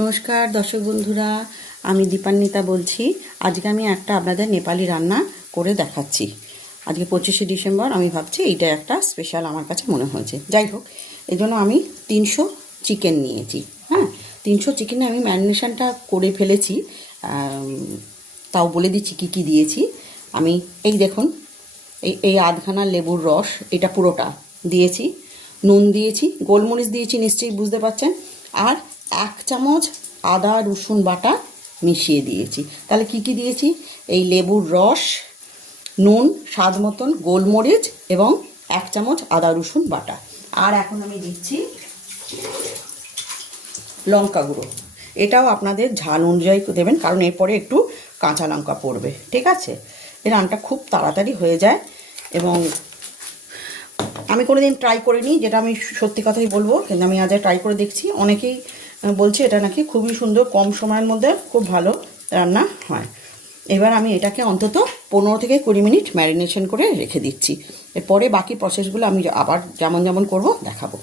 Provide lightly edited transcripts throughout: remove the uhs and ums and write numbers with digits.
নমস্কার দর্শক বন্ধুরা, আমি দীপান্বিতা বলছি। আজকে আমি একটা আপনাদের নেপালি রান্না করে দেখাচ্ছি। আজকে 25শে ডিসেম্বর, আমি ভাবছি এইটা একটা স্পেশাল আমার কাছে মনে হয়েছে। যাই হোক, এই জন্য আমি 300 চিকেন নিয়েছি। হ্যাঁ, 300 চিকেনে আমি ম্যারিনেশনটা করে ফেলেছি। তাও বলে দিচ্ছি কী কী দিয়েছি আমি। এই দেখুন, এই আধখানা লেবুর রস, এটা পুরোটা দিয়েছি। নুন দিয়েছি, গোলমরিচ দিয়েছি, নিশ্চয়ই বুঝতে পারছেন। আর 1 চামচ আদা রসুন বাটা মিশিয়ে দিয়েছি। তাহলে কি কি দিয়েছি? এই লেবুর রস, নুন স্বাদ মতন, গোলমরিচ এবং 1 চামচ আদা রসুন বাটা। আর এখন আমি দিচ্ছি লঙ্কা গুঁড়ো। এটাও আপনাদের ঝাল অনুযায়ী দেবেন, কারণ এরপরে একটু কাঁচা লঙ্কা পড়বে। ঠিক আছে? এই রান্নাটা খুব তাড়াতাড়ি হয়ে যায় এবং আমি কোনো দিন ট্রাই করিনি, যেটা আমি সত্যি কথাই বলবো, কিন্তু আমি আজ ট্রাই করে দেখছি। অনেকেই বলছে এটা নাকি খুবই সুন্দর, কম সময়ের মধ্যে খুব ভালো রান্না হয়। এবার আমি এটাকে অন্তত 15 থেকে 20 মিনিট ম্যারিনেশন করে রেখে দিচ্ছি। এরপরে বাকি প্রসেসগুলো আমি আবার যেমন যেমন করব দেখাবো।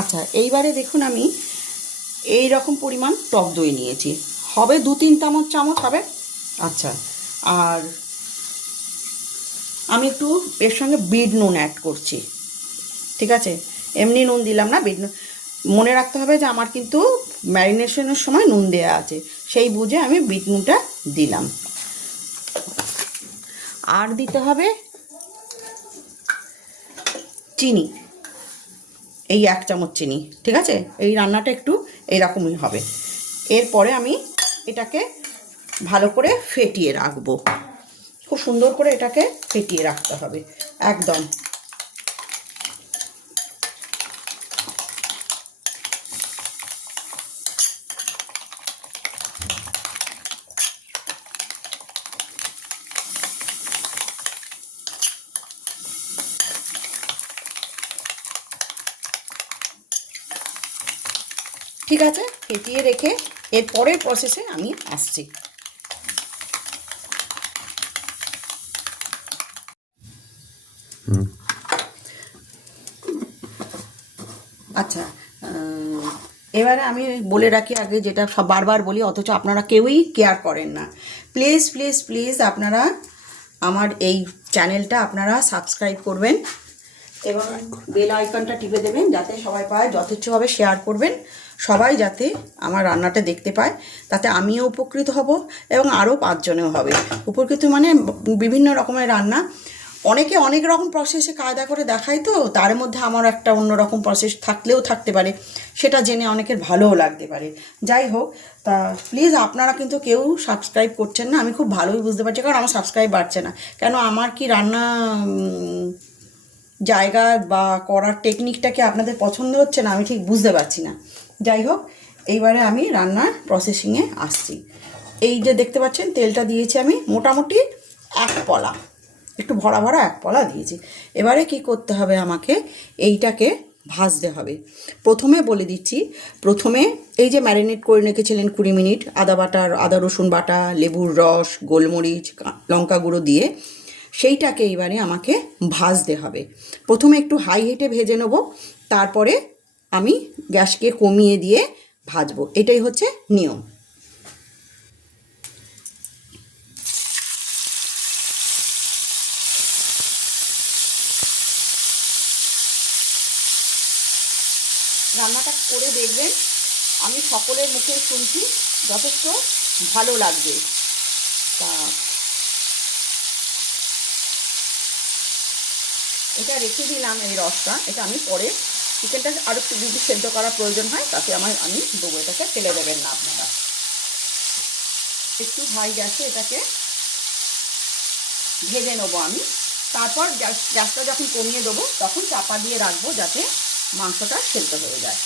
আচ্ছা, এইবারে দেখুন আমি এই রকম পরিমাণ টক দই নিয়েছি, হবে 2-3 চামচ হবে। আচ্ছা, আর আমি একটু এর সঙ্গে বিট নুন অ্যাড করছি। ঠিক আছে, এমনি নুন দিলাম না, বিট নুন। মনে রাখতে হবে যে আমার কিন্তু ম্যারিনেশনের সময় নুন দেওয়া আছে, সেই বুঝে আমি বিট নুনটা দিলাম। আর দিতে হবে চিনি, এই 1 চামচ চিনি। ঠিক আছে, এই রান্নাটা একটু এইরকমই হবে। এরপরে আমি এটাকে ভালো করে ফেটিয়ে রাখবো, খুব সুন্দর করে এটাকে ফেটিয়ে রাখতে হবে একদম। ঠিক আছে, ফেটিয়ে রেখে এর পরের প্রসেসে আমি আসছি। আচ্ছা, এবারে আমি বলে রাখি আগে, যেটা সব বারবার বলি অথচ আপনারা কেউই কেয়ার করেন না। প্লিজ প্লিজ প্লিজ আপনারা আমার এই চ্যানেলটা আপনারা সাবস্ক্রাইব করবেন এবং বেল আইকনটা টিপে দেবেন, যাতে সবাই পায়। যথেচ্ছভাবে শেয়ার করবেন, সবাই যাতে আমার রান্নাটা দেখতে পায়। তাতে আমিও উপকৃত হব এবং আরও 5 জনেও হবে উপকৃত। মানে বিভিন্ন রকমের রান্না, অনেকে অনেক রকম প্রসেসে কায়দা করে দেখায়, তো তার মধ্যে আমার একটা অন্য রকম প্রসেস থাকলেও থাকতে পারে, সেটা জেনে অনেকের ভালোও লাগতে পারে। যাই হোক, তা প্লিজ আপনারা কিন্তু কেউ সাবস্ক্রাইব করছেন না, আমি খুব ভালোই বুঝতে পারছি, কারণ আমার সাবস্ক্রাইব বাড়ছে না। কেন, আমার কি রান্না জায়গা বা করার টেকনিকটাকে আপনাদের পছন্দ হচ্ছে না, আমি ঠিক বুঝতে পারছি না। যাই হোক, এইবারে আমি রান্নার প্রসেসিংয়ে আসছি। এই যে দেখতে পাচ্ছেন, তেলটা দিয়েছি আমি মোটামুটি 1 পলা, একটু ভরা ভরা 1 পলা দিয়েছি। এবারে কি করতে হবে, আমাকে এইটাকে ভাজতে হবে। প্রথমে বলে দিচ্ছি, প্রথমে এই যে ম্যারিনেট করে রেখেছিলেন 20 মিনিট, আদা রসুন বাটা, লেবুর রস, গোলমরিচ, লঙ্কা গুঁড়ো দিয়ে, সেইটাকে এবারে আমাকে ভাজতে হবে। প্রথমে একটু হাই হিটে ভেজে নেব, তারপরে আমি গ্যাসকে কমিয়ে দিয়ে ভাজবো। এটাই হচ্ছে নিয়ম। রান্নাটা করে দেখবেন, আমি সকলের মুখে শুনছি যথেষ্ট ভালো লাগবে। তা এটা রেখে দিলাম, এই রসটা। এটা আমি পরে চিকেনটা আরও একটু যদি সেদ্ধ করার প্রয়োজন হয় তাতে আমি দেবো, এটাকে ফেলে দেবেন না আপনারা। একটু হাই গ্যাসে এটাকে ভেজে নেবো আমি। তারপর গ্যাসটা যখন কমিয়ে দেবো তখন চাপা দিয়ে রাখবো, যাতে মাংসটা সেদ্ধ হয়ে যায়।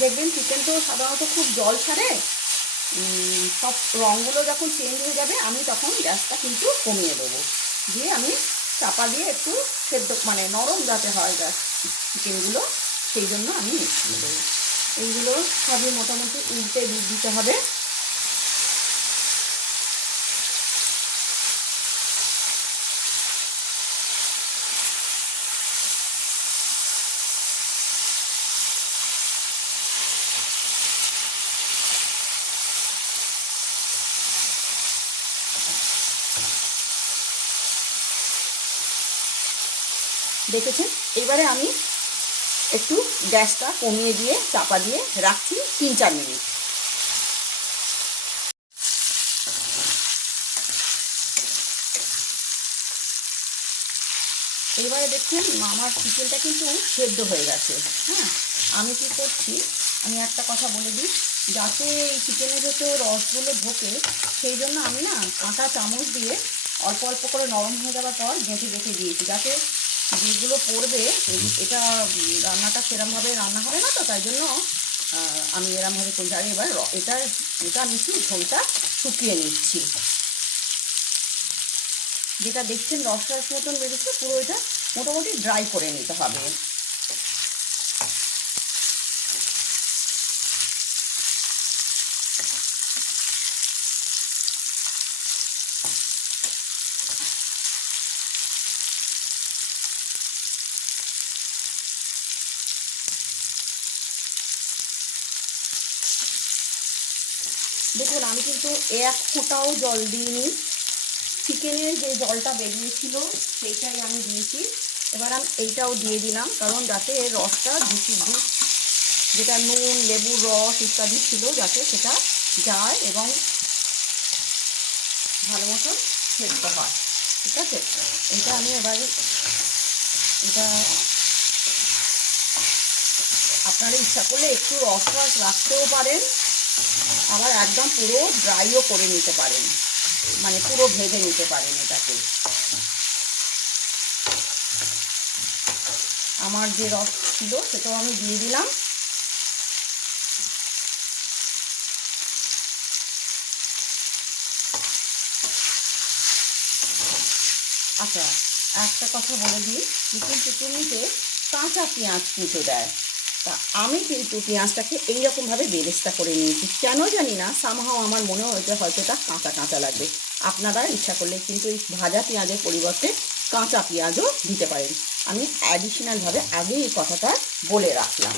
দেখবেন চিকেন তো সাধারণত খুব জল ছাড়ে, সব রঙগুলো যখন চেঞ্জ হয়ে যাবে আমি তখন গ্যাসটা কিন্তু কমিয়ে দেবো, দিয়ে আমি চাপা দিয়ে একটু সেদ্ধ, মানে নরম যাতে হয় গ্যাস চিকেনগুলো, সেই জন্য আমি মিশিয়ে দেবো। এইগুলো সবই মোটামুটি উল্টে দিতে হবে। দেখেছেন? এবারে আমি একটু গ্যাসটা কমিয়ে দিয়ে চাপা দিয়ে রাখছি 3-4 মিনিট। এইবারে দেখছেন আমার চিকেনটা কিন্তু সেদ্ধ হয়ে গেছে। হ্যাঁ, আমি কি করছি, আমি একটা কথা বলে দিই, যাতে এই চিকেনের ভেতর রসগুলো ঢোকে সেই জন্য আমি না কাঁটা চামচ দিয়ে অল্প অল্প করে নরম হয়ে যাওয়ার পর গেঁথে গেঁথে দিয়েছি, যাতে যেগুলো পড়বে এটা রান্নাটা সেরমভাবে রান্না হবে না, তো তাই জন্য আমি এরমভাবে করছি। আর এবার এটা মিশিয়ে ঝোলটা শুকিয়ে নিচ্ছি। যেটা দেখছেন রস রস মতন বেরোচ্ছে, পুরো এটা মোটামুটি ড্রাই করে নিতে হবে। দেখুন আমি কিন্তু এক ফোঁটাও জল দিইনি, চিকেনের যে জলটা বেরিয়েছিল সেইটাই আমি দিয়েছি। এবার আমি এইটাও দিয়ে দিলাম, কারণ যাতে রসটা যেটা নুন লেবুর রস ইত্যাদি ছিল যাতে সেটা যায় এবং ভালো মতন সেদ্ধ হয়। ঠিক আছে, এটা আমি এবার এটা আপনারা ইচ্ছা করলে একটু রস রাখতেও পারেন, আবার একদম পুরো ড্রাইও করে নিতে পারেন, মানে পুরো ভেজে নিতে পারেন এটাকে। আমার যে রস ছিল সেটাও আমি দিয়ে দিলাম। আচ্ছা, একটা কথা বলে দিই, চিকেন চিকেনিতে কাঁচা পেঁয়াজ কুচো দেয়, তা আমি কিন্তু পেঁয়াজটাকে এইরকমভাবে বেরেস্তা করে নিয়েছি। কেন জানি না, সামহাও আমার মনে হয়েছে হয়তো এটা কাঁচা কাঁচা লাগবে। আপনারা ইচ্ছা করলে কিন্তু এই ভাজা পেঁয়াজের পরিবর্তে কাঁচা পেঁয়াজও দিতে পারেন। আমি অ্যাডিশনালভাবে আগেই এই কথাটা বলে রাখলাম।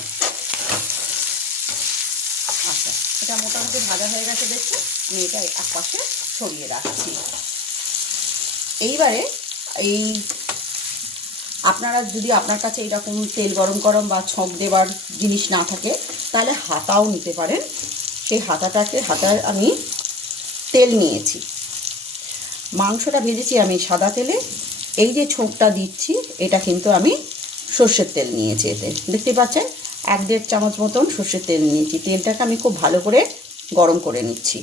আচ্ছা, এটা মোটামুটি ভাজা হয়ে গেছে দেখতে, আমি এটা এক পাশে সরিয়ে রাখছি। এইবারে এই আপনারা যদি আপনার কাছে এইরকম তেল গরম গরম বা ছক দেবার জিনিস না থাকে তাহলে হাতাও নিতে পারেন। সেই হাতায় আমি তেল নিয়েছি, মাংসটা ভেজেছি আমি সাদা তেলে। এই যে ছোঁকটা দিচ্ছি এটা কিন্তু আমি সর্ষের তেল নিয়েছি, এতে দেখতে পাচ্ছেন 1-1.5 চামচ মতন সর্ষের তেল নিয়েছি। তেলটাকে আমি খুব ভালো করে গরম করে নিচ্ছি।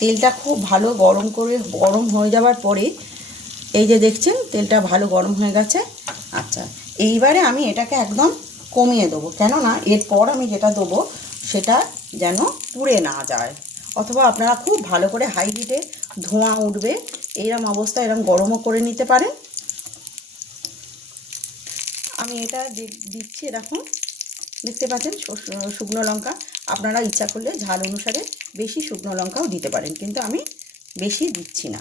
তেলটা খুব ভালো গরম হয়ে যাওয়ার পরে এই যে দেখছেন তেলটা ভালো গরম হয়ে গেছে। আচ্ছা, এইবারে আমি এটাকে একদম কমিয়ে দেবো, কেননা এরপর আমি যেটা দেবো সেটা যেন পুড়ে না যায়, অথবা আপনারা খুব ভালো করে হাই হিটে ধোঁয়া উঠবে এইরকম অবস্থায় এরকম গরমও করে নিতে পারেন। আমি এটা দিচ্ছি, এরকম দেখতে পাচ্ছেন শুকনো লঙ্কা। আপনারা ইচ্ছা করলে ঝাল অনুসারে বেশি শুকনো লঙ্কাও দিতে পারেন, কিন্তু আমি বেশি দিচ্ছি না।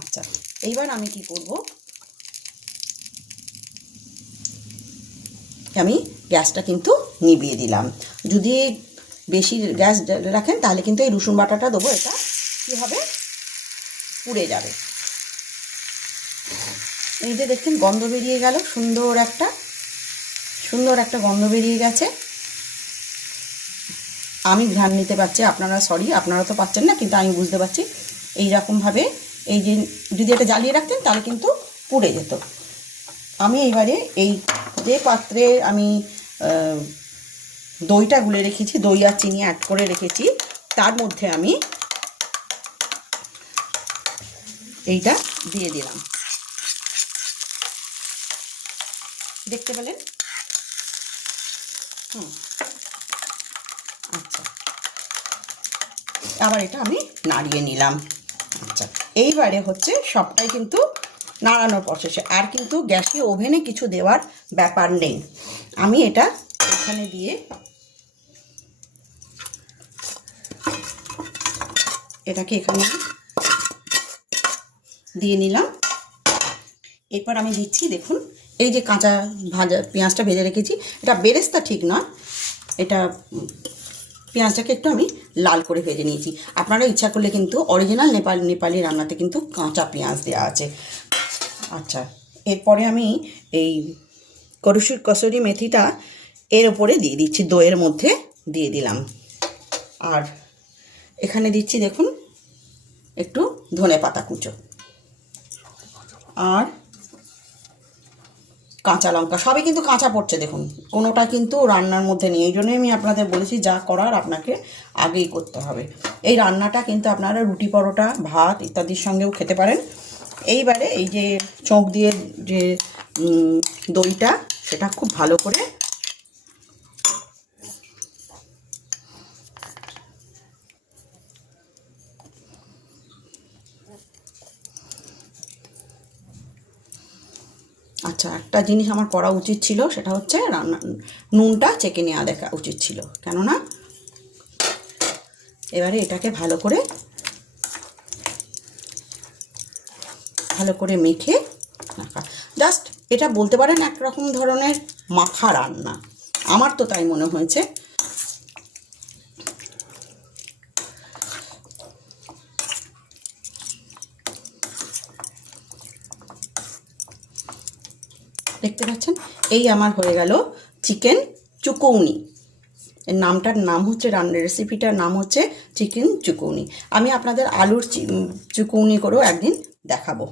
আচ্ছা, এইবার আমি কি করব, আমি গ্যাসটা কিন্তু নিভিয়ে দিলাম। যদি বেশি গ্যাস রাখেন তাহলে কিন্তু এই রসুন বাটাটা দেবো, এটা কী হবে, পুড়ে যাবে। এই যে দেখছেন গন্ধ বেরিয়ে গেল, সুন্দর একটা গন্ধ বেরিয়ে গেছে। আমি ঘ্রাণ নিতে পারছি, আপনারা তো পাচ্ছেন না, কিন্তু আমি বুঝতে পারছি। এইরকমভাবে এই যে যদি এটা জ্বালিয়ে রাখতেন তাহলে কিন্তু পুড়ে যেত। আমি এবারে এই যে পাত্রে আমি দইটা গুলে রেখেছি, দই আর চিনি অ্যাড করে রেখেছি, তার মধ্যে আমি এইটা দিয়ে দিলাম। দেখতে পেলেন? আচ্ছা, আবার এটা আমি নাড়িয়ে নিলাম। আচ্ছা, এইবারে হচ্ছে সবটাই কিন্তু নাড়ানোর প্রসেসে। আর কিন্তু গ্যাসে ওভেনে কিছু দেওয়ার ব্যাপার নেই। আমি এটা এখানে দিয়ে এটাকে এখানে দিয়ে নিলাম। এরপর আমি দিচ্ছি, দেখুন এই যে কাঁচা ভাজা পেঁয়াজটা ভেজে রেখেছি, এটা বেরেস্তা ঠিক নয়, এটা পেঁয়াজটাকে একটু আমি লাল করে ভেজে নিয়েছি। আপনারা ইচ্ছা করলে কিন্তু অরিজিনাল নেপালি রান্নাতে কিন্তু কাঁচা পেঁয়াজ দেওয়া আছে। আচ্ছা, এরপরে আমি এই কসুরি মেথিটা এর ওপরে দিয়ে দিচ্ছি, দইয়ের মধ্যে দিয়ে দিলাম। আর এখানে দিচ্ছি দেখুন একটু ধনেপাতা কুচো আর কাঁচা লঙ্কা, সবই কিন্তু কাঁচা পড়ছে দেখুন, কোনোটা কিন্তু রান্নার মধ্যে নেই। এই জন্যই আমি আপনাদের বলেছি যা করার আপনাকে আগেই করতে হবে। এই রান্নাটা কিন্তু আপনারা রুটি, পরোটা, ভাত ইত্যাদির সঙ্গেও খেতে পারেন। এইবারে এই যে চোখ দিয়ে যে দইটা, সেটা খুব ভালো করে আচ্ছা, একটা জিনিস আমার করা উচিত ছিল, সেটা হচ্ছে নুনটা চেকে নেওয়া দেখা উচিত ছিল, কেননা এবারে এটাকে ভালো করে মেখে রাখা। জাস্ট এটা বলতে পারেন একরকম ধরনের মাখা রান্না, আমার তো তাই মনে হয়েছে। দেখতে পাচ্ছেন, এই আমার হয়ে গেল চিকেন চুকৌনি। এর নাম হচ্ছে, রেসিপিটার নাম হচ্ছে চিকেন চুকৌনি। আমি আপনাদের আলুর চুকৌনি করেও একদিন দেখাবো।